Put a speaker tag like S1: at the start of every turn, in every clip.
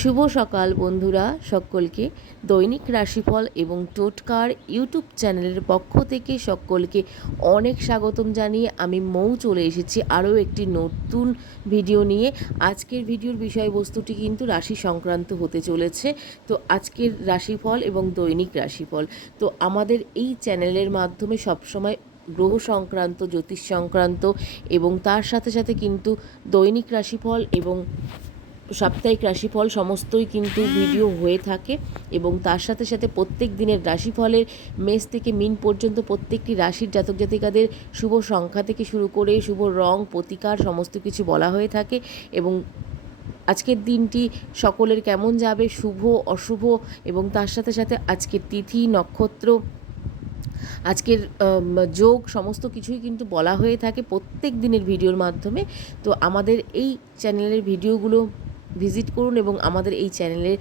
S1: শুভ সকাল বন্ধুরা সকলকে। দৈনিক রাশিফল এবং টোটকার ইউটিউব চ্যানেলের পক্ষ থেকে সকলকে অনেক স্বাগতম জানিয়ে আমি মৌ চলে এসেছি আরও একটি নতুন ভিডিও নিয়ে। আজকের ভিডিওর বিষয়বস্তুটি কিন্তু রাশি সংক্রান্ত হতে চলেছে। তো আজকের রাশিফল এবং দৈনিক রাশিফল। তো আমাদের এই চ্যানেলের মাধ্যমে সবসময় গ্রহ সংক্রান্ত, জ্যোতিষ সংক্রান্ত এবং তার সাথে সাথে কিন্তু দৈনিক রাশিফল এবং সাপ্তাহিক রাশিফল সমস্তই কিন্তু ভিডিও হয়ে থাকে এবং তার সাথে সাথে প্রত্যেক দিনের রাশিফলের মেষ থেকে মিন পর্যন্ত প্রত্যেকটি রাশির জাতক জাতিকাদের শুভ সংখ্যা থেকে শুরু করে শুভ রং, প্রতিকার সমস্ত কিছু বলা হয়ে থাকে এবং আজকের দিনটি সকলের কেমন যাবে, শুভ, অশুভ এবং তার সাথে সাথে আজকের তিথি, নক্ষত্র, আজকের যোগ সমস্ত কিছুই কিন্তু বলা হয়ে থাকে প্রত্যেক দিনের ভিডিওর মাধ্যমে। তো আমাদের এই চ্যানেলের ভিডিওগুলো ভিজিট করুন এবং আমাদের এই চ্যানেলের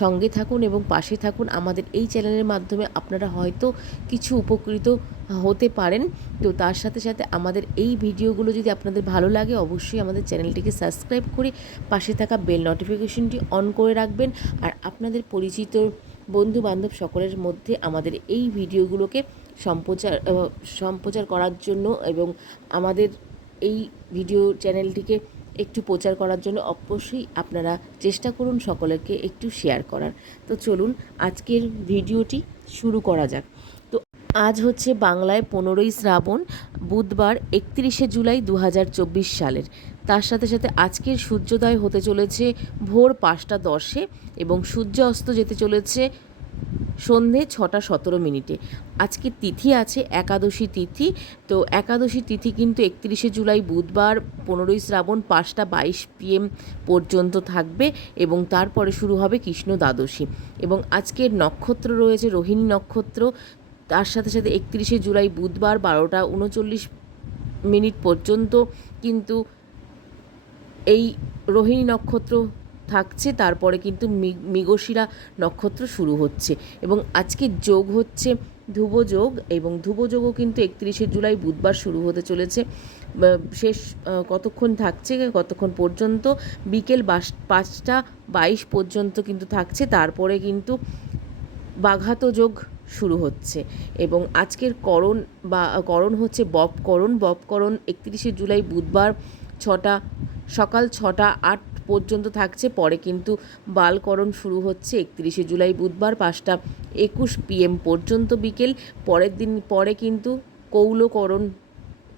S1: সঙ্গে থাকুন এবং পাশে থাকুন। আমাদের এই চ্যানেলের মাধ্যমে আপনারা হয়তো কিছু উপকৃত হতে পারেন। তো তার সাথে সাথে আমাদের এই ভিডিওগুলো যদি আপনাদের ভালো লাগে, অবশ্যই আমাদের চ্যানেলটিকে সাবস্ক্রাইব করে পাশে থাকা বেল নোটিফিকেশনটি অন করে রাখবেন। আর আপনাদের পরিচিত বন্ধু বান্ধব সকলের মধ্যে আমাদের এই ভিডিওগুলোকে সম্প্রচার সম্প্রচার করার জন্য এবং আমাদের এই ভিডিও চ্যানেলটিকে একটু প্রচার করার জন্য অবশ্যই আপনারা চেষ্টা করুন সকলকে একটু শেয়ার করার। তো চলুন আজকের ভিডিওটি শুরু করা যাক। তো আজ হচ্ছে বাংলায় পনেরোই শ্রাবণ, বুধবার একত্রিশে জুলাই দু হাজার চব্বিশ সালের। তার সাথে সাথে আজকের সূর্যোদয় হতে চলেছে ভোর পাঁচটা দশে এবং সূর্য অস্ত যেতে চলেছে সন্ধে ছটা সতেরো মিনিটে। আজকে তিথি আছে একাদশী তিথি। তো একাদশী তিথি কিন্তু একত্রিশে জুলাই বুধবার পনেরোই শ্রাবণ পাঁচটা বাইশ পিএম পর্যন্ত থাকবে এবং তারপরে শুরু হবে কৃষ্ণ দ্বাদশী। এবং আজকের নক্ষত্র রয়েছে রোহিণী নক্ষত্র। তার সাথে সাথে একত্রিশে জুলাই বুধবার বারোটা উনচল্লিশ মিনিট পর্যন্ত কিন্তু এই রোহিণী নক্ষত্র থাকছে, তারপরে কিন্তু মৃগশিরা নক্ষত্র শুরু হচ্ছে। এবং আজকে যোগ হচ্ছে ধ্রুবযোগ এবং ধ্রুবযোগও কিন্তু একত্রিশে জুলাই বুধবার শুরু হতে চলেছে। শেষ কতক্ষণ থাকছে, কতক্ষণ পর্যন্ত? বিকেল পাঁচটা বাইশ পর্যন্ত কিন্তু থাকছে, তারপরে কিন্তু বাঘাত যোগ শুরু হচ্ছে। এবং আজকের করণ বা, করণ হচ্ছে বপকরণ। বপকরণ একত্রিশে জুলাই বুধবার ছটা, সকাল ছটা আট পর্যন্ত থাকছে। পরে কিন্তু বালকরণ শুরু হচ্ছে একত্রিশে জুলাই বুধবার পাঁচটা একুশ পিএম পর্যন্ত বিকেল। পরের দিন পরে কিন্তু কৌলকরণ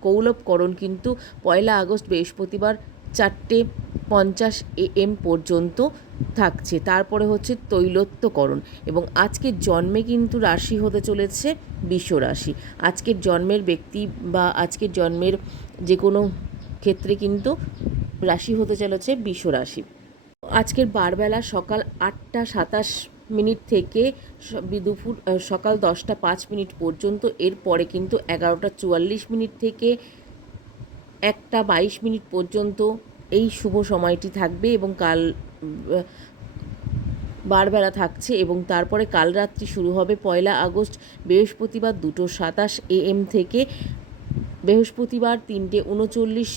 S1: কৌলভকরণ কিন্তু পয়লা আগস্ট বৃহস্পতিবার চারটে পঞ্চাশ এ এম পর্যন্ত থাকছে। তারপরে হচ্ছে তৈলত্যকরণ এবং আজকের জন্মে কিন্তু রাশি হতে চলেছে বিশ্ব রাশি। আজকের জন্মের ব্যক্তি বা আজকের জন্মের যে কোনো ক্ষেত্রে কিন্তু রাশি হতে চলেছে বিশ্ব রাশি। আজকের বারবেলা সকাল আটটা সাতাশ মিনিট থেকে দুপুর সকাল দশটা পাঁচ মিনিট পর্যন্ত, এরপরে কিন্তু এগারোটা চুয়াল্লিশ মিনিট থেকে একটা বাইশ মিনিট পর্যন্ত এই শুভ সময়টি থাকবে এবং কাল বারবেলা থাকছে এবং তারপরে কাল রাত্রি শুরু হবে পয়লা আগস্ট বৃহস্পতিবার দুটো সাতাশ এএম থেকে বৃহস্পতিবার তিনটে উনচল্লিশ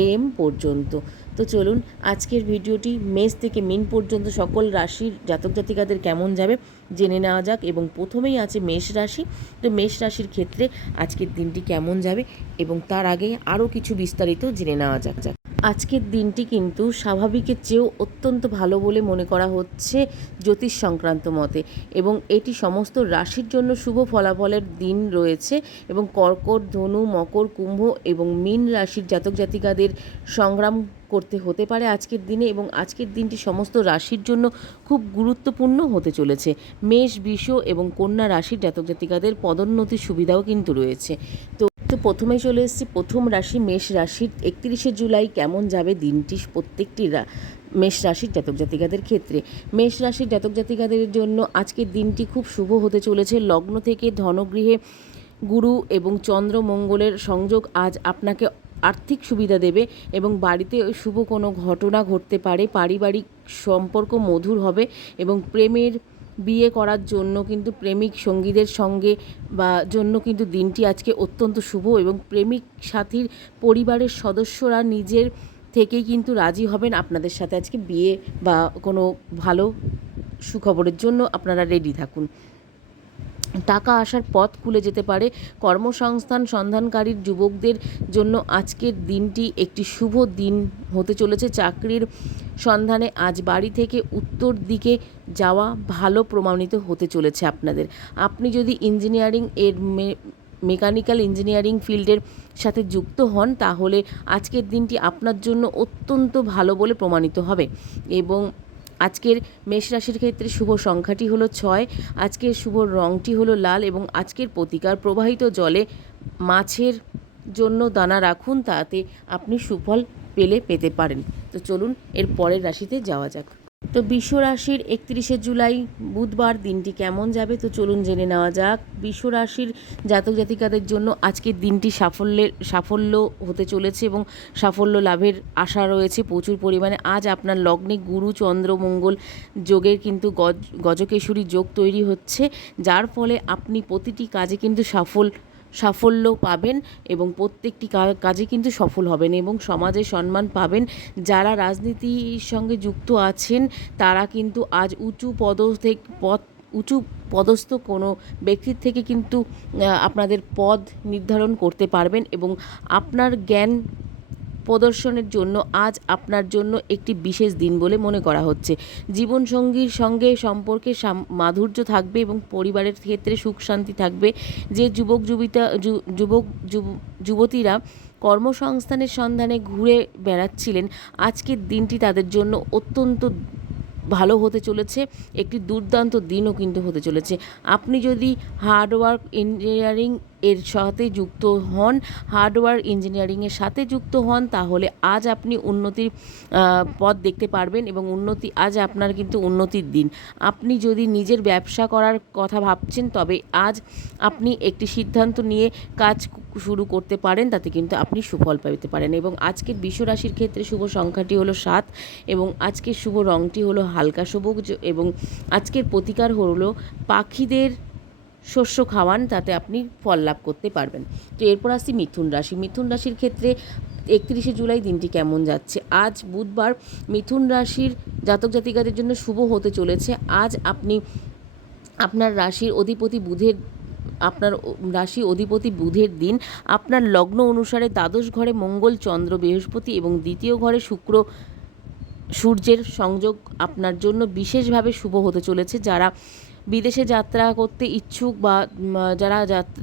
S1: এএম পর্যন্ত। তো চলুন, আজকের ভিডিওটি মেষ থেকে মিন পর্যন্ত সকল রাশির জাতক জাতিকাদের কেমন যাবে জেনে নেওয়া যাক এবং প্রথমেই আছে মেষ রাশি। তো মেষ রাশির ক্ষেত্রে আজকের দিনটি কেমন যাবে এবং তার আগে আরও কিছু বিস্তারিত জেনে নেওয়া যাক যাক। আজকের দিনটি কিন্তু স্বাভাবিকের চেয়েও অত্যন্ত ভালো বলে মনে করা হচ্ছে জ্যোতিষ সংক্রান্ত মতে এবং এটি সমস্ত রাশির জন্য শুভ ফলাফলের দিন রয়েছে এবং কর্কট, ধনু, মকর, কুম্ভ এবং মীন রাশির জাতক জাতিকাদের সংগ্রাম করতে হতে পারে আজকের দিনে এবং আজকের দিনটি সমস্ত রাশির জন্য খুব গুরুত্বপূর্ণ হতে চলেছে। মেষ, বিষ এবং কন্যা রাশির জাতক জাতিকাদের পদোন্নতির সুবিধাও কিন্তু রয়েছে। তো তো প্রথমেই চলে এসেছি, প্রথম রাশি মেষ রাশির একত্রিশে জুলাই কেমন যাবে দিনটি প্রত্যেকটি মেষ রাশির জাতক জাতিকাদের ক্ষেত্রে। মেষ রাশির জাতক জাতিকাদের জন্য আজকের দিনটি খুব শুভ হতে চলেছে। লগ্ন থেকে ধনগৃহে গুরু এবং চন্দ্র মঙ্গলের সংযোগ আজ আপনাকে আর্থিক সুবিধা দেবে এবং বাড়িতে শুভ কোনো ঘটনা ঘটতে পারে, পারিবারিক সম্পর্ক মধুর হবে এবং প্রেমের বিয়ে করার জন্য কিন্তু প্রেমিক সঙ্গীদের সঙ্গে বা জন্য কিন্তু দিনটি আজকে অত্যন্ত শুভ এবং প্রেমিক সাথীর পরিবারের সদস্যরা নিজের থেকেই কিন্তু রাজি হবেন। আপনাদের সাথে আজকে বিয়ে বা কোনো ভালো সুখবরের জন্য আপনারা রেডি থাকুন। টাকা আসার পথ খুলে যেতে পারে। কর্মসংস্থান সন্ধানকারীর যুবকদের জন্য আজকের দিনটি একটি শুভ দিন হতে চলেছে। চাকরির সন্ধানে আজ বাড়ি থেকে উত্তর দিকে যাওয়া ভালো প্রমাণিত হতে চলেছে আপনাদের। আপনি যদি ইঞ্জিনিয়ারিং এর মেকানিক্যাল ইঞ্জিনিয়ারিং ফিল্ডের সাথে যুক্ত হন, তাহলে আজকের দিনটি আপনার জন্য অত্যন্ত ভালো বলে প্রমাণিত হবে। এবং আজকের মেষ রাশির ক্ষেত্রে শুভ সংখ্যাটি হলো ছয়, আজকের শুভ রংটি হলো লাল এবং আজকের প্রতিকার প্রবাহিত জলে মাছের জন্য দানা রাখুন, তাতে আপনি সুফল পেলে পেতে পারেন। তো চলুন, এর পরের রাশিতে যাওয়া যাক। তো বিশ্ব রাশির একত্রিশে জুলাই বুধবার দিনটি কেমন যাবে? তো চলুন জেনে নেওয়া যাক। বিশ্ব রাশির জাতক জাতিকাদের জন্য আজকের দিনটি সাফল্যের, সাফল্য হতে চলেছে এবং সাফল্য লাভের আশা রয়েছে প্রচুর পরিমাণে। আজ আপনার লগ্নে গুরু, চন্দ্র, মঙ্গল যোগের কিন্তু গজ, গজকেশরী যোগ তৈরি হচ্ছে, যার ফলে আপনি প্রতিটি কাজে কিন্তু সফল সাফল্য পাবেন এবং প্রত্যেকটি কাজে কিন্তু সফল হবেন এবং সমাজে সম্মান পাবেন। যারা রাজনীতির সঙ্গে যুক্ত আছেন, তারা কিন্তু আজ উঁচু পদ থেকে পদ, উঁচু পদস্থ কোনো ব্যক্তির থেকে কিন্তু আপনাদের পদ নির্ধারণ করতে পারবেন এবং আপনার জ্ঞান প্রদর্শনের জন্য আজ আপনার জন্য একটি বিশেষ দিন বলে মনে করা হচ্ছে। জীবনসঙ্গীর সঙ্গে সম্পর্কে সাম- মাধুর্য থাকবে এবং পরিবারের ক্ষেত্রে সুখ শান্তি থাকবে। যে যুবক যুবিতা যুবক যুব- যুবতীরা কর্মসংস্থানের সন্ধানে ঘুরে বেড়াচ্ছিলেন আজকের দিনটি তাদের জন্য অত্যন্ত ভালো হতে চলেছে। একটি দুর্দান্ত দিনও কিন্তু হতে চলেছে। আপনি যদি হার্ডওয়ার্ক, ইঞ্জিনিয়ারিং এর সাথে যুক্ত হন হার্ডওয়ার্ক ইঞ্জিনিয়ারিংয়ের সাথে যুক্ত হন, তাহলে আজ আপনি উন্নতির পথ দেখতে পারবেন এবং উন্নতি, আজ আপনার কিন্তু উন্নতির দিন। আপনি যদি নিজের ব্যবসা করার কথা ভাবছেন, তবে আজ আপনি একটি সিদ্ধান্ত নিয়ে কাজ শুরু করতে পারেন, তাতে কিন্তু আপনি সুফল পেতে পারেন। এবং আজকের বিশ্ব রাশির ক্ষেত্রে শুভ সংখ্যাটি হলো সাত, এবং আজকের শুভ রংটি হলো হালকা সবুজ, এবং আজকের প্রতিকার হলো পাখিদের শস্য খাওয়ান, তাতে আপনি ফল লাভ করতে পারবেন। তো এরপর আসছি মিথুন রাশি। মিথুন রাশির ক্ষেত্রে একত্রিশে জুলাই দিনটি কেমন যাচ্ছে? আজ বুধবার মিথুন রাশির জাতক জাতিকাদের জন্য শুভ হতে চলেছে। আজ আপনি আপনার রাশির অধিপতি বুধের, আপনার রাশি অধিপতি বুধের দিন। আপনার লগ্ন অনুসারে দ্বাদশ ঘরে মঙ্গল, চন্দ্র, বৃহস্পতি এবং দ্বিতীয় ঘরে শুক্র, সূর্যের সংযোগ আপনার জন্য বিশেষভাবে শুভ হতে চলেছে। যারা বিদেশে যাত্রা করতে ইচ্ছুক বা যারা যাত-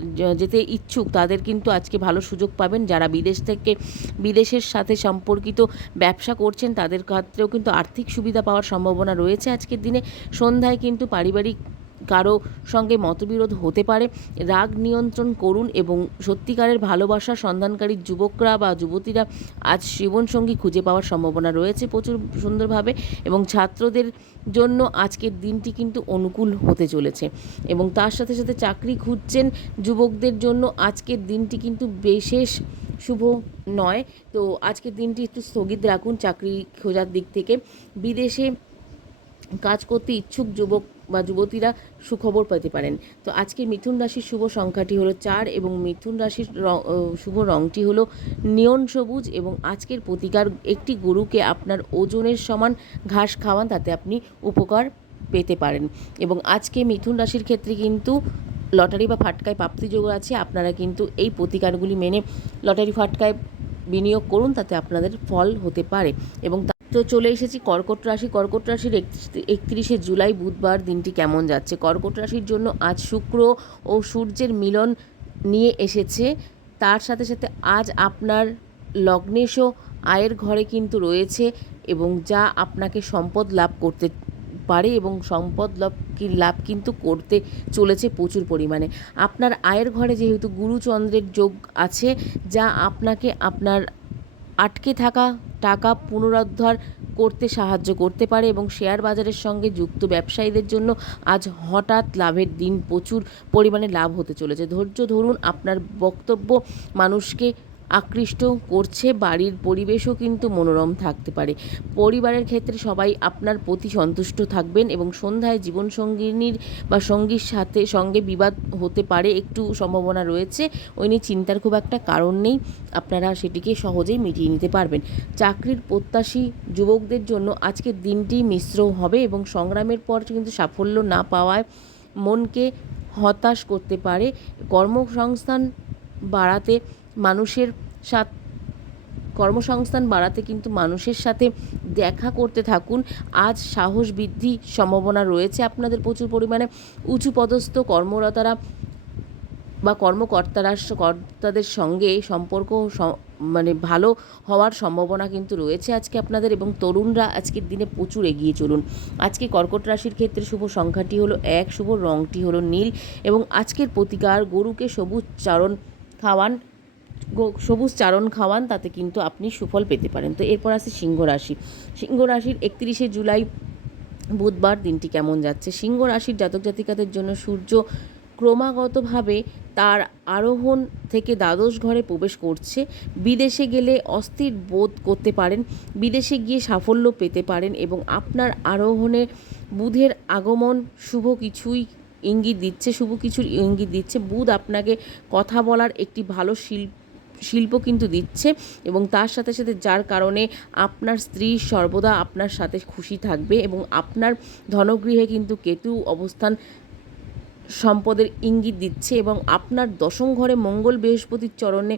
S1: ইচ্ছুক, তাদের কিন্তু আজকে ভালো সুযোগ পাবেন। যারা বিদেশ থেকে, বিদেশের সাথে সম্পর্কিত ব্যবসা করছেন, তাদের ক্ষেত্রেও কিন্তু আর্থিক সুবিধা পাওয়ার সম্ভাবনা রয়েছে আজকের দিনে। সন্ধ্যায় কিন্তু পারিবারিক কারও সঙ্গে মতবিরোধ হতে পারে। রাগ নিয়ন্ত্রণ করুন এবং সত্যিকারের ভালোবাসা সন্ধানকারী যুবকরা বা যুবতীরা আজ জীবনসঙ্গী খুঁজে পাওয়ার সম্ভাবনা রয়েছে প্রচুর সুন্দরভাবে এবং ছাত্রদের জন্য আজকের দিনটি কিন্তু অনুকূল হতে চলেছে। এবং তার সাথে সাথে চাকরি খুঁজছেন যুবকদের জন্য আজকের দিনটি কিন্তু বিশেষ শুভ নয়। তো আজকের দিনটি একটু স্থগিত রাখুন চাকরি খোঁজার দিক থেকে। বিদেশে কাজ করতে ইচ্ছুক যুবক বা যুবতীরা সুখবর পেতে পারেন। তো আজকে মিথুন রাশির শুভ সংখ্যাটি হলো চার এবং মিথুন রাশির শুভ রংটি হলো নিয়ন সবুজ এবং আজকের প্রতিকার একটি গরুকে আপনার ওজনের সমান ঘাস খাওয়ান তাতে আপনি উপকার পেতে পারেন। এবং আজকে মিথুন রাশির ক্ষেত্রে কিন্তু লটারি বা ফাটকায় প্রাপ্তিযোগ আছে, আপনারা কিন্তু এই প্রতিকারগুলি মেনে লটারি ফাটকায় বিনিয়োগ করুন, তাতে আপনাদের ফল হতে পারে এবং তা- চলে এসেছি কর্কট রাশি। কর্কট রাশির একত্রিশে জুলাই, বুধবার দিনটি কেমন যাচ্ছে? কর্কট রাশির জন্য আজ শুক্র ও সূর্যের মিলন নিয়ে এসেছে। তার সাথে সাথে আজ আপনার লগ্নেশও আয়ের ঘরে কিন্তু রয়েছে এবং যা আপনাকে সম্পদ লাভ করতে পারে এবং সম্পদ লাভ কি, লাভ কিন্তু করতে চলেছে প্রচুর পরিমাণে। আপনার আয়ের ঘরে যেহেতু গুরুচন্দ্রের যোগ আছে, যা আপনাকে আপনার আটকে থাকা টাকা পুনরুদ্ধার করতে সাহায্য করতে পারে এবং শেয়ার বাজারের সঙ্গে যুক্ত ব্যবসায়ীদের জন্য আজ হঠাৎ লাভের দিন প্রচুর পরিমাণে লাভ হতে চলেছে। ধৈর্য ধরুন, আপনার বক্তব্য মানুষকে আকৃষ্ট করছে, বাড়ির পরিবেশও কিন্তু মনোরম থাকতে পারে। পরিবারের ক্ষেত্রে সবাই আপনার প্রতি সন্তুষ্ট থাকবেন এবং সন্ধ্যায় জীবনসঙ্গিনীর বা সঙ্গীর সাথে, সঙ্গে বিবাদ হতে পারে একটু সম্ভাবনা রয়েছে। ওই নিয়ে চিন্তার খুব একটা কারণ নেই। আপনারা সেটিকে সহজেই মিটিয়ে নিতে পারবেন। চাকরির প্রত্যাশী যুবকদের জন্য আজকের দিনটি মিশ্র হবে এবং সংগ্রামের পর কিন্তু সাফল্য না পাওয়ায় মনকে হতাশ করতে পারে। কর্মসংস্থান বাড়াতে মানুষের সাথে, কর্মসংস্থান বাড়াতে কিন্তু মানুষের সাথে দেখা করতে থাকুন। আজ সাহস বৃদ্ধি সম্ভাবনা রয়েছে আপনাদের প্রচুর পরিমাণে। উঁচু পদস্থ কর্মরতারা বা কর্মকর্তারা, কর্তাদের সঙ্গে সম্পর্ক মানে ভালো হওয়ার সম্ভাবনা কিন্তু রয়েছে আজকে আপনাদের এবং তরুণরা আজকের দিনে প্রচুর এগিয়ে চলুন। আজকে কর্কট রাশির ক্ষেত্রে শুভ সংখ্যাটি হলো এক, শুভ রংটি হলো নীল এবং আজকের প্রতিকার, গরুকে সবুজ চারণ খাওয়ান সবুজ চারণ খাওয়ান, তাতে কিন্তু আপনি সুফল পেতে পারেন। তো এরপর আছে সিংহ রাশি। সিংহ রাশির একত্রিশে জুলাই বুধবার দিনটি কেমন যাচ্ছে? সিংহ রাশির জাতক জাতিকাদের জন্য সূর্য ক্রমাগতভাবে তার আরোহণ থেকে দ্বাদশ ঘরে প্রবেশ করছে। বিদেশে গেলে অস্থির বোধ করতে পারেন, বিদেশে গিয়ে সাফল্য পেতে পারেন এবং আপনার আরোহণে বুধের আগমন শুভ কিছুই ইঙ্গিত দিচ্ছে, শুভ কিছুর ইঙ্গিত দিচ্ছে। বুধ আপনাকে কথা বলার একটি ভালো শিল্প শিল্প কিন্তু দিচ্ছে এবং তার সাথে সাথে যার কারণে আপনার স্ত্রী সর্বদা আপনার সাথে খুশি থাকবে এবং আপনার ধনগৃহে কিন্তু কেতু অবস্থান সম্পদের ইঙ্গিত দিচ্ছে এবং আপনার দশম ঘরে মঙ্গল বৃহস্পতির চরণে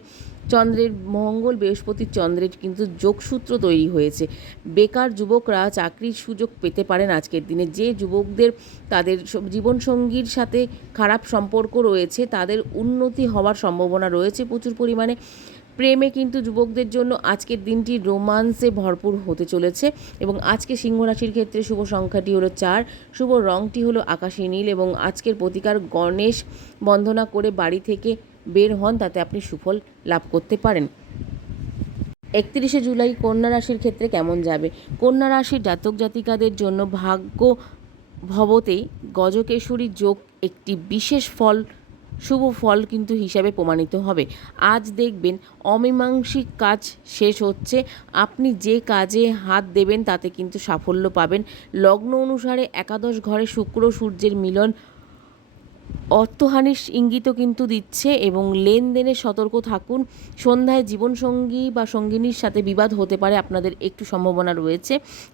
S1: চন্দ্রের মঙ্গল বৃহস্পতির চন্দ্রের কিন্তু যোগসূত্র তৈরি হয়েছে। বেকার যুবকরা চাকরির সুযোগ পেতে পারেন আজকের দিনে। যে যুবকদের তাদের জীবনসঙ্গীর সাথে খারাপ সম্পর্ক রয়েছে, তাদের উন্নতি হওয়ার সম্ভাবনা রয়েছে প্রচুর পরিমাণে। প্রেমে কিন্তু যুবকদের জন্য আজকের দিনটি রোমান্সে ভরপুর হতে চলেছে এবং আজকে সিংহ রাশির ক্ষেত্রে শুভ সংখ্যাটি হলো চার। শুভ রংটি হলো আকাশী নীল এবং আজকের প্রতিকার গণেশ বন্দনা করে বাড়ি থেকে বের হন, তাতে আপনি সুফল লাভ করতে পারেন। একত্রিশে জুলাই কন্যা রাশির ক্ষেত্রে কেমন যাবে? কন্যা রাশির জাতক জাতিকাদের জন্য ভাগ্য ভবতে গজকেশরী যোগ একটি বিশেষ ফল, শুভ ফল কিন্তু হিসাবে প্রমাণিত হবে। আজ দেখবেন অমীমাংসিক কাজ শেষ হচ্ছে। আপনি যে কাজে হাত দেবেন, তাতে কিন্তু সাফল্য পাবেন। লগ্ন অনুসারে একাদশ ঘরে শুক্র সূর্যের মিলন অর্থহানির ইঙ্গিতও কিন্তু দিচ্ছে এবং লেনদেনে সতর্ক থাকুন। সন্ধ্যায় জীবনসঙ্গী বা সঙ্গিনীর সাথে বিবাদ হতে পারে, আপনাদের একটু সম্ভাবনা রয়েছে।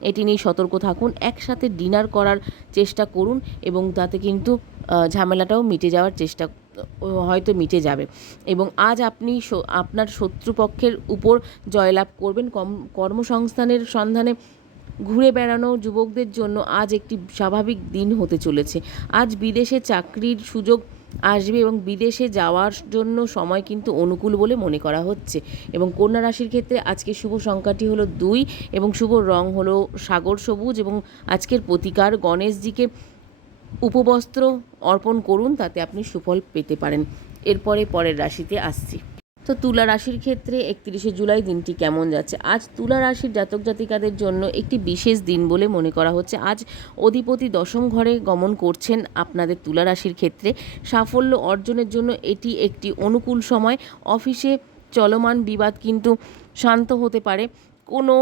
S1: এটি নিয়ে সতর্ক থাকুন, একসাথে ডিনার করার চেষ্টা করুন এবং তাতে কিন্তু ঝামেলাটাও মিটে যাওয়ার চেষ্টা হয়তো মিটে যাবে। এবং আজ আপনি আপনার শত্রুপক্ষের উপর জয়লাভ করবেন। কম, কর্মসংস্থানের সন্ধানে ঘুরে বেড়ানো যুবকদের জন্য আজ একটি স্বাভাবিক দিন হতে চলেছে। আজ বিদেশে চাকরির সুযোগ আসবে এবং বিদেশে যাওয়ার জন্য সময় কিন্তু অনুকূল বলে মনে করা হচ্ছে। এবং কন্যা রাশির ক্ষেত্রে আজকের শুভ সংখ্যাটি হলো দুই এবং শুভ রং হলো সাগর সবুজ এবং আজকের প্রতিকার গণেশজিকে উপবস্ত্র অর্পণ করুন, তাতে আপনি সুফল পেতে পারেন। এরপরে পরের রাশিতে আসছি। তো তুলা রাশির ক্ষেত্রে একত্রিশে জুলাই দিনটি কেমন যাচ্ছে? আজ তুলা রাশির জাতক জাতিকাদের জন্য একটি বিশেষ দিন বলে মনে করা হচ্ছে। আজ অধিপতি দশম ঘরে গমন করছেন আপনাদের তুলা রাশির ক্ষেত্রে। সাফল্য অর্জনের জন্য এটি একটি অনুকূল সময়। অফিসে চলমান বিবাদ কিন্তু শান্ত হতে পারে। কোনো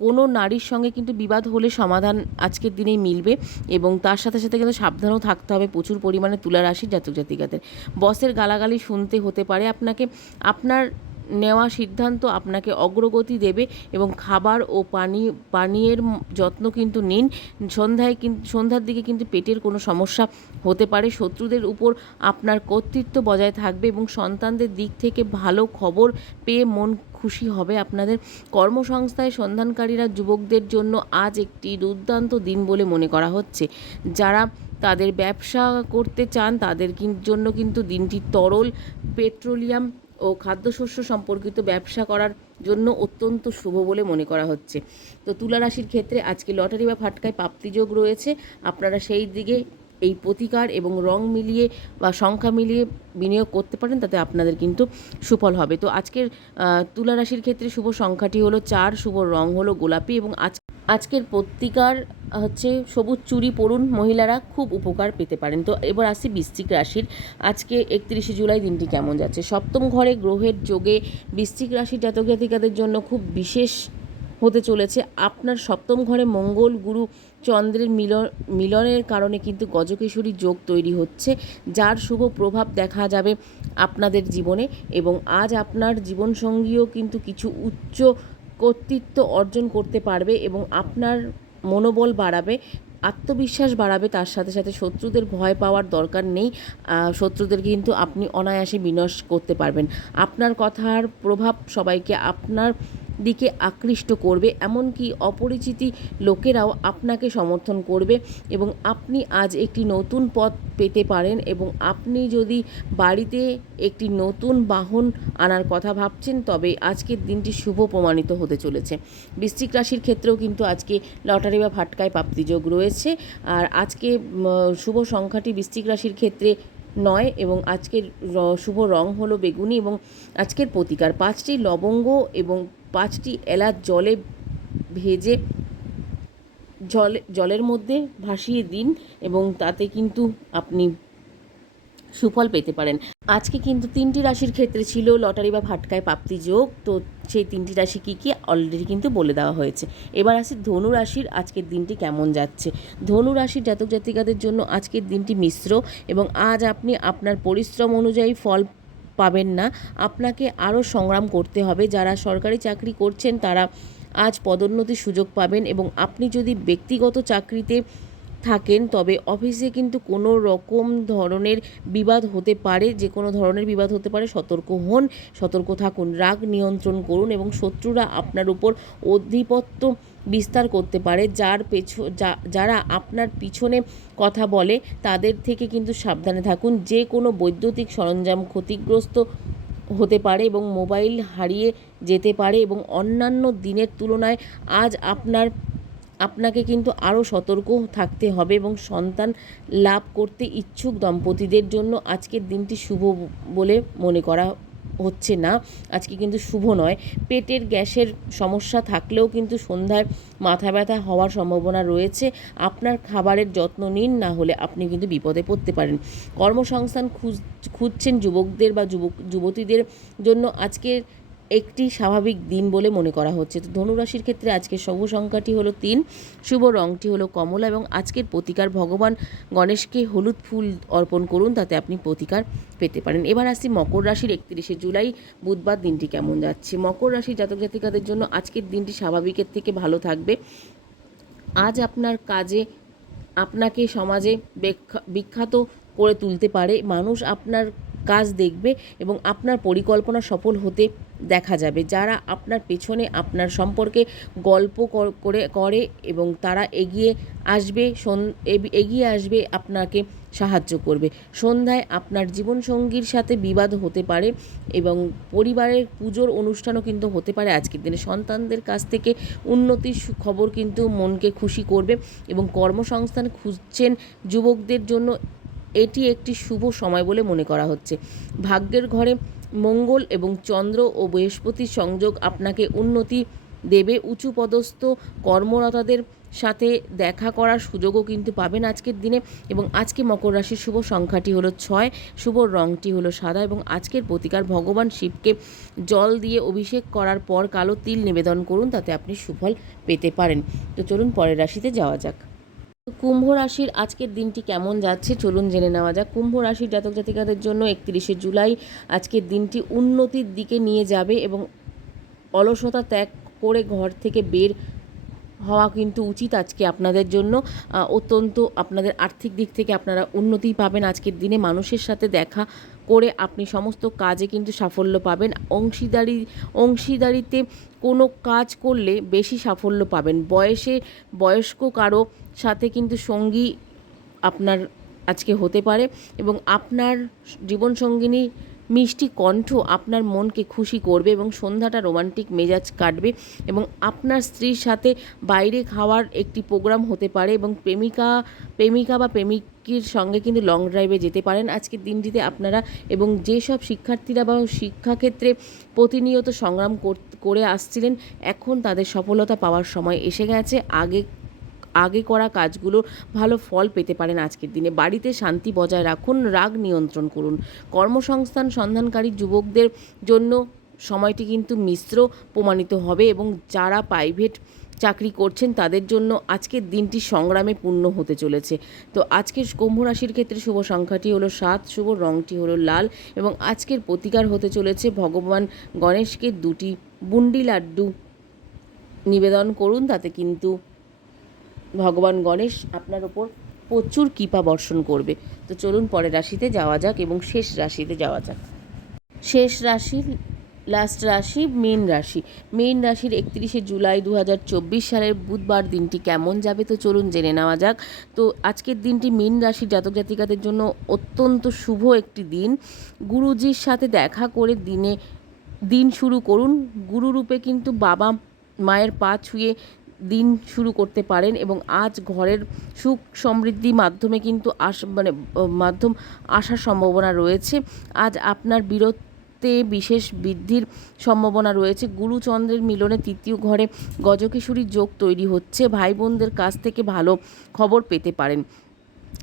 S1: কোনো নারীর সঙ্গে কিন্তু বিবাদ হলে সমাধান আজকের দিনেই মিলবে এবং তার সাথে সাথে কিন্তু সাবধানও থাকতে হবে প্রচুর পরিমাণে তুলা রাশির জাতক জাতিকাদের। বসের গালাগালি শুনতে হতে পারে। আপনাকে, আপনার নেওয়া সিদ্ধান্ত আপনাকে অগ্রগতি দেবে এবং খাবার ও পানি, পানীয়ের যত্ন কিন্তু নিন। সন্ধ্যায় কিন্তু সন্ধ্যার দিকে কিন্তু পেটের কোনো সমস্যা হতে পারে। শত্রুদের উপর আপনার কর্তৃত্ব বজায় থাকবে এবং সন্তানদের দিক থেকে ভালো খবর পেয়ে মন খুশি হবে আপনাদের। কর্মসংস্থায় সন্ধানকারীরা যুবকদের জন্য আজ একটি দুর্দান্ত দিন বলে মনে করা হচ্ছে। যারা তাদের ব্যবসা করতে চান তাদের জন্য কিন্তু দিনটি তরল পেট্রোলিয়াম ও খাদ্যশস্য সম্পর্কিত ব্যবসা করার জন্য অত্যন্ত শুভ বলে মনে করা হচ্ছে। তো তুলা রাশির ক্ষেত্রে আজকে লটারি বা ফাটকায় প্রাপ্তিযোগ রয়েছে। আপনারা সেই দিকে এই প্রতিকার এবং রং মিলিয়ে বা সংখ্যা মিলিয়ে বিনিয়োগ করতে পারেন, তাতে আপনাদের কিন্তু সুফল হবে। তো আজকের তুলা রাশির ক্ষেত্রে শুভ সংখ্যাটি হলো চার, শুভ রং হলো গোলাপি এবং আজ আজকের পত্রিকার, হচ্ছে, সবুজ চুরি পরুন মহিলারা খুব উপকার পেতে পারেন। তো এবার আসি বৃশ্চিক রাশির। আজকে একত্রিশে জুলাই দিনটি কেমন যাচ্ছে? সপ্তম ঘরে গ্রহের যোগে বৃশ্চিক রাশির জাতক জাতিকাদের জন্য খুব বিশেষ হতে চলেছে। আপনার সপ্তম ঘরে মঙ্গল, গুরু, চন্দ্রের মিলন মিলনের কারণে কিন্তু গজকেশরী যোগ তৈরি হচ্ছে, যার শুভ প্রভাব দেখা যাবে আপনাদের জীবনে এবং আজ আপনার জীবনসঙ্গীও কিন্তু কিছু উচ্চ কর্তৃত্ব অর্জন করতে পারবে এবং আপনার মনোবল বাড়াবে, আত্মবিশ্বাস বাড়াবে, তার সাথে সাথে শত্রুদের ভয় পাওয়ার দরকার নেই শত্রুদের কিন্তু আপনি অনায়াসে বিনাশ করতে পারবেন। আপনার কথার প্রভাব সবাইকে, আপনার দিকে আকৃষ্ট করবে, এমনকি অপরিচিতি লোকেরাও আপনাকে সমর্থন করবে এবং আপনি আজ একটি নতুন পথ পেতে পারেন এবং আপনি যদি বাড়িতে একটি নতুন বাহন আনার কথা ভাবছেন, তবে আজকের দিনটি শুভ প্রমাণিত হতে চলেছে। বৃশ্চিক রাশির ক্ষেত্রেও কিন্তু আজকে লটারি বা ফাটকায় প্রাপ্তিযোগ রয়েছে। আর আজকে শুভ সংখ্যাটি বৃশ্চিক রাশির ক্ষেত্রে নয় এবং আজকের শুভ রং হলো বেগুনি এবং আজকের প্রতিকার। পাঁচটি লবঙ্গ এবং পাঁচটি এলাচ জলে ভেজে জল, জলের মধ্যে ভাসিয়ে দিন এবং তাতে কিন্তু আপনি সুফল পেতে পারেন। আজকে কিন্তু তিনটি রাশির ক্ষেত্রে ছিল লটারি বা ভাটকায় প্রাপ্তি যোগ। তো সেই তিনটি রাশি কী কী? অলরেডি কিন্তু বলে দেওয়া হয়েছে। এবার আসি ধনু রাশির আজকের দিনটি কেমন যাচ্ছে? ধনু রাশির জাতক জাতিকাদের জন্য আজকের দিনটি মিশ্র এবং আজ আপনি আপনার পরিশ্রম অনুযায়ী ফল পাবেন না। আপনাকে আরও সংগ্রাম করতে হবে। যারা সরকারি চাকরি করছেন তারা আজ পদোন্নতির সুযোগ পাবেন এবং আপনি যদি ব্যক্তিগত চাকরিতে থাকেন, তবে অফিসে কিন্তু কোনো রকম ধরনের বিবাদ হতে পারে, যে কোনো ধরনের বিবাদ হতে পারে। সতর্ক হন, সতর্ক থাকুন, রাগ নিয়ন্ত্রণ করুন এবং শত্রুরা আপনার উপর অধিপত্য বিস্তার করতে পারে। যার পেছ যারা আপনার পিছনে কথা বলে, তাদের থেকে কিন্তু সাবধানে থাকুন। যে কোনো বৈদ্যুতিক সরঞ্জাম ক্ষতিগ্রস্ত হতে পারে এবং মোবাইল হারিয়ে যেতে পারে এবং অন্যান্য দিনের তুলনায় আজ আপনার আপনাকে কিন্তু আরও সতর্ক থাকতে হবে এবং সন্তান লাভ করতে ইচ্ছুক দম্পতিদের জন্য আজকের দিনটি শুভ বলে মনে করা হচ্ছে না। আজকে কিন্তু শুভ নয়। পেটের গ্যাসের সমস্যা থাকলেও কিন্তু সন্ধ্যায় মাথা ব্যথা হওয়ার সম্ভাবনা রয়েছে। আপনার খাবারের যত্ন নিন, না হলে আপনি কিন্তু বিপদে পড়তে পারেন। কর্মসংস্থান খুঁজ, খুঁজছেন যুবকদের বা যুবক, যুবতীদের জন্য আজকের একটি স্বাভাবিক দিন বলে মনে করা হচ্ছে। তো ধনুরাশির ক্ষেত্রে আজকের শুভ সংখ্যাটি হলো তিন, শুভ রংটি হলো কমলা এবং আজকের প্রতিকার ভগবান গণেশকে হলুদ ফুল অর্পণ করুন, তাতে আপনি প্রতিকার পেতে পারেন। এবার আসছি মকর রাশির একত্রিশে জুলাই, বুধবার দিনটি কেমন যাচ্ছে? মকর রাশির জাতক জাতিকাদের জন্য আজকের দিনটি স্বাভাবিকের থেকে ভালো থাকবে। আজ আপনার কাজে, আপনাকে সমাজে বিখ্যাত করে তুলতে পারে। মানুষ আপনার কাজ দেখবে এবং আপনার পরিকল্পনা সফল হতে দেখা যাবে। যারা আপনার পেছনে আপনার সম্পর্কে গল্প করে করে এবং তারা এগিয়ে আসবে এগিয়ে আসবে আপনাকে সাহায্য করবে। সন্ধ্যায় আপনার জীবনসঙ্গীর সাথে বিবাদ হতে পারে এবং পরিবারের পুজোর অনুষ্ঠানও কিন্তু হতে পারে আজকের দিনে। সন্তানদের কাছ থেকে উন্নতির খবর কিন্তু মনকে খুশি করবে এবং কর্মসংস্থান খুঁজছেন যুবকদের জন্য এটি একটি শুভ সময় বলে মনে করা হচ্ছে। ভাগ্যের ঘরে মঙ্গল এবং চন্দ্র ও বৃহস্পতির সংযোগ আপনাকে উন্নতি দেবে। উঁচু পদস্থ কর্মরতাদের সাথে দেখা করার সুযোগও কিন্তু পাবেন আজকের দিনে। এবং আজকে মকর রাশির শুভ সংখ্যাটি হলো ছয়, শুভ রংটি হলো সাদা এবং আজকের প্রতিকার ভগবান শিবকে জল দিয়ে অভিষেক করার পর কালো তিল নিবেদন করুন, তাতে আপনি সুফল পেতে পারেন। তো চলুন পরের রাশিতে যাওয়া যাক। কুম্ভ রাশির আজকের দিনটি কেমন যাচ্ছে? চলুন জেনে নেওয়া যাক। কুম্ভ রাশির জাতক জাতিকাদের জন্য একত্রিশে জুলাই আজকের দিনটি উন্নতির দিকে নিয়ে যাবে এবং অলসতা ত্যাগ করে ঘর থেকে বের হওয়া কিন্তু উচিত আজকে আপনাদের জন্য। অত্যন্ত আপনাদের আর্থিক দিক থেকে আপনারা উন্নতি পাবেন আজকের দিনে। মানুষের সাথে দেখা করে আপনি সমস্ত কাজে কিন্তু সাফল্য পাবেন। অংশীদারি, অংশীদারিতে কোনো কাজ করলে বেশি সাফল্য পাবেন। বয়সে বয়স্ক কারও সাথে কিন্তু সঙ্গী আপনার আজকে হতে পারে এবং আপনার জীবনসঙ্গিনী মিষ্টি কণ্ঠ আপনার মনকে খুশি করবে এবং সন্ধ্যাটা রোমান্টিক মেজাজ কাটবে এবং আপনার স্ত্রীর সাথে বাইরে খাওয়ার একটি প্রোগ্রাম হতে পারে এবং প্রেমিকা প্রেমিকা বা প্রেমিকের সঙ্গে কিন্তু লং ড্রাইভে যেতে পারেন। আজকের দিনটিতে আপনারা এবং যেসব শিক্ষার্থীরা বা শিক্ষাক্ষেত্রে প্রতিনিয়ত সংগ্রাম কর- করে আসছিলেন, এখন তাদের সফলতা পাওয়ার সময় এসে গেছে। আগে আগে করা কাজগুলো ভালো ফল পেতে পারেন আজকের দিনে। বাড়িতে শান্তি বজায় রাখুন, রাগ নিয়ন্ত্রণ করুন। কর্মসংস্থান সন্ধানকারী যুবকদের জন্য সময়টি কিন্তু মিশ্র, প্রমাণিত হবে এবং যারা প্রাইভেট চাকরি করছেন তাদের জন্য আজকের দিনটি সংগ্রামে পূর্ণ হতে চলেছে। তো আজকের কুম্ভ রাশির ক্ষেত্রে শুভ সংখ্যাটি হলো সাত, শুভ রঙটি হলো লাল এবং আজকের প্রতিকার হতে চলেছে ভগবান গণেশকে দুটি বুন্ডি লাড্ডু নিবেদন করুন, তাতে কিন্তু ভগবান গণেশ আপনার ওপর প্রচুর কৃপা বর্ষণ করবে। তো চলুন পরের রাশিতে যাওয়া যাক এবং শেষ রাশিতে যাওয়া যাক। শেষ রাশি লাস্ট রাশি মেন রাশি। মেন রাশির একত্রিশে জুলাই দু হাজার চব্বিশ সালের বুধবার দিনটি কেমন যাবে তো চলুন জেনে নেওয়া যাক। তো আজকের দিনটি মেন রাশির জাতক জাতিকাদের জন্য অত্যন্ত শুভ একটি দিন। গুরুজির সাথে দেখা করে দিনে, দিন শুরু করুন। গুরুরূপে কিন্তু বাবা মায়ের পা ছুঁয়ে দিন শুরু করতে পারেন এবং আজ ঘরের সুখ সমৃদ্ধি মাধ্যমে কিন্তু আস মানে মাধ্যম আসার সম্ভাবনা রয়েছে। আজ আপনার বীরত্বে বিশেষ বৃদ্ধির সম্ভাবনা রয়েছে। গুরুচন্দ্রের মিলনে তৃতীয় ঘরে গজকিশোরী যোগ তৈরি হচ্ছে। ভাই বোনদের কাছ থেকে ভালো খবর পেতে পারেন।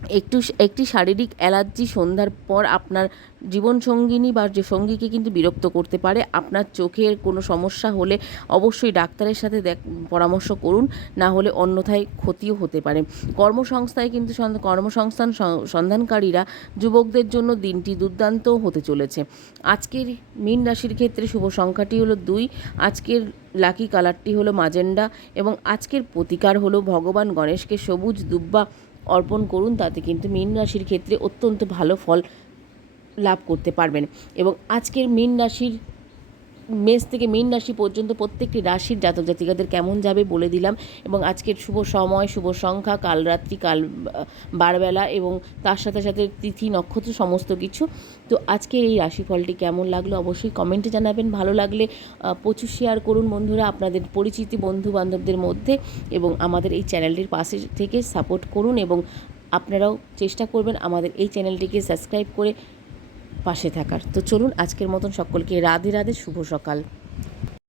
S1: একটু একটি শারীরিক অ্যালার্জি সন্ধ্যার পর আপনার জীবনসঙ্গিনী বা যে সঙ্গীকে কিন্তু বিরক্ত করতে পারে। আপনার চোখের কোনো সমস্যা হলে অবশ্যই ডাক্তারের সাথে দেখ পরামর্শ করুন, না হলে অন্যথায় ক্ষতিও হতে পারে। কর্মসংস্থায় কিন্তু কর্মসংস্থান সন- সন্ধানকারীরা যুবকদের জন্য দিনটি দুর্দান্ত হতে চলেছে। আজকের মীন রাশির ক্ষেত্রে শুভ সংখ্যাটি হলো দুই, আজকের লাকি কালারটি হলো মাজেন্ডা এবং আজকের প্রতিকার হলো ভগবান গণেশকে সবুজ দুব্বা অর্পণ করুন, তাতে কিন্তু মীন রাশির ক্ষেত্রে অত্যন্ত ভালো ফল লাভ করতে পারবেন। এবং আজকের মীন রাশির মেষ থেকে মীন রাশি পর্যন্ত প্রত্যেকটি রাশির জাতক জাতিকাদের কেমন যাবে বলে দিলাম। এবং আজকের শুভ সময়, শুভ সংখ্যা, কাল রাত্রি, কাল বারবেলা এবং তার সাথে সাথে তিথি, নক্ষত্র সমস্ত কিছু। তো আজকের এই রাশিফলটি কেমন লাগল অবশ্যই কমেন্টে জানাবেন। ভালো লাগলে প্রচুর শেয়ার করুন বন্ধুরা আপনাদের পরিচিতি বন্ধু বান্ধবদের মধ্যে এবং আমাদের এই চ্যানেলটির পাশে থেকে সাপোর্ট করুন এবং আপনারাও চেষ্টা করবেন আমাদের এই চ্যানেলটিকে সাবস্ক্রাইব করে পাশে থাকার। তো চলুন আজকের মতন সকলকে রাধে রাধে শুভ সকাল।